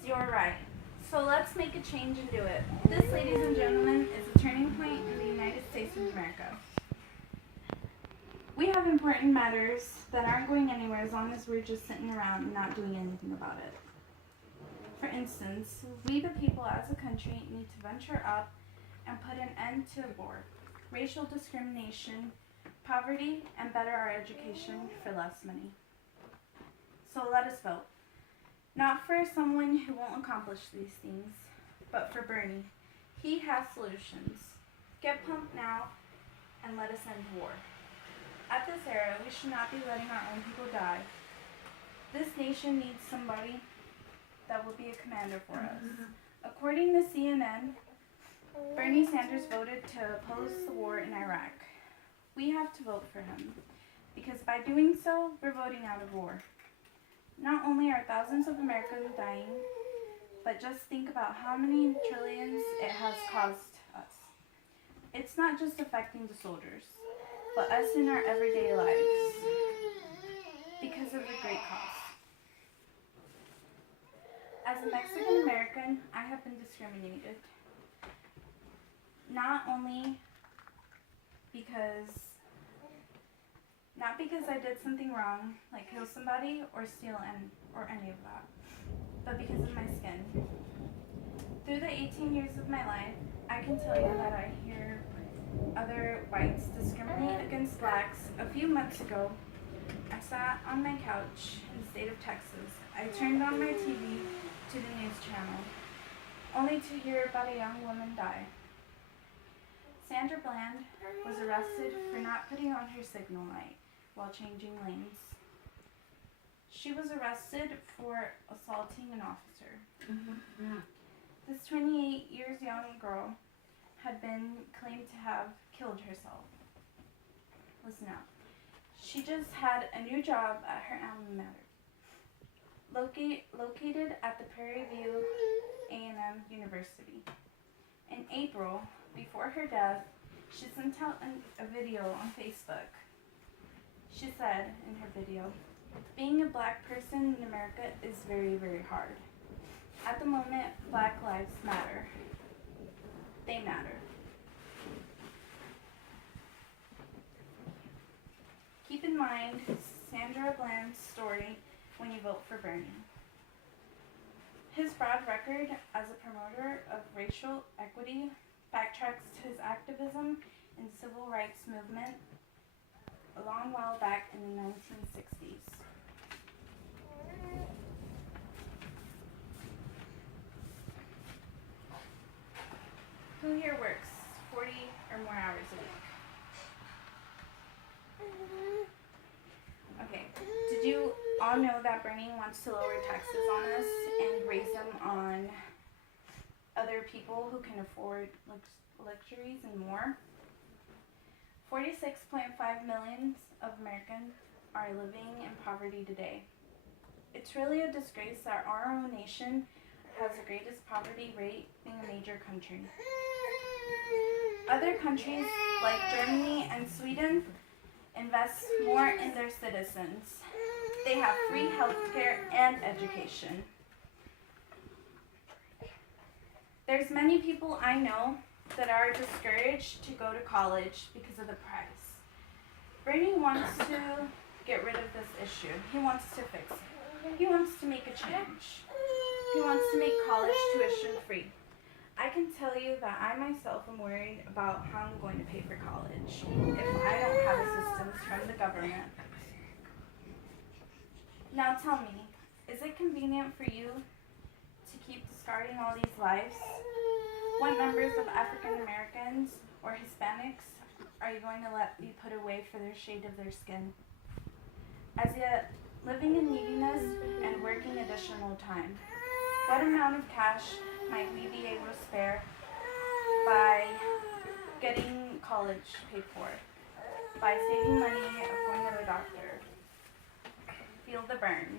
is your right. So let's make a change and do it. This, ladies and gentlemen, is a turning point in the United States of America. We have important matters that aren't going anywhere as long as we're just sitting around and not doing anything about it. For instance, we the people as a country need to venture up and put an end to war, racial discrimination, poverty, and better our education for less money. So let us vote. Not for someone who won't accomplish these things, but for Bernie. He has solutions. Get pumped now and let us end war. At this era, we should not be letting our own people die. This nation needs somebody that will be a commander for us. According to CNN, Bernie Sanders voted to oppose the war in Iraq. We have to vote for him, because by doing so, we're voting out of war. Not only are thousands of Americans dying, but just think about how many trillions it has cost us. It's not just affecting the soldiers, but us in our everyday lives, because of the great cost. As a Mexican American, I have been discriminated. Not because I did something wrong, like kill somebody or steal or any of that, but because of my skin. Through the 18 years of my life, I can tell you that I hear other whites discriminate against blacks. A few months ago, I sat on my couch in the state of Texas. I turned on my TV to the news channel, only to hear about a young woman die. Sandra Bland was arrested for not putting on her signal light while changing lanes. She was arrested for assaulting an officer. This 28 years young girl had been claimed to have killed herself. Listen up. She just had a new job at her alma mater, located at the Prairie View A&M University. In April, before her death, she sent out a video on Facebook. She said in her video, "Being a black person in America is very, very hard. At the moment, Black lives matter. They matter." Keep in mind Sandra Bland's story when you vote for Bernie. His broad record as a promoter of racial equity backtracks to his activism in the civil rights movement a long while back in the 1960s. Who here works 40 or more hours a week? Okay, did you all know that Bernie wants to lower taxes on us and raise them on other people who can afford luxuries and more? 46.5 million of Americans are living in poverty today. It's really a disgrace that our own nation has the greatest poverty rate being a major country. Other countries like Germany and Sweden invest more in their citizens. They have free healthcare and education. There's many people I know that are discouraged to go to college because of the price. Bernie wants to get rid of this issue. He wants to fix it. He wants to make a change. He wants to make college tuition free. I can tell you that I myself am worried about how I'm going to pay for college if I don't have assistance from the government. Now tell me, is it convenient for you to keep discarding all these lives? What numbers of African Americans or Hispanics are you going to let be put away for their shade of their skin? As yet, living in neediness and working additional time. What amount of cash might we be able to spare by getting college paid for, by saving money of going to the doctor? Feel the burn.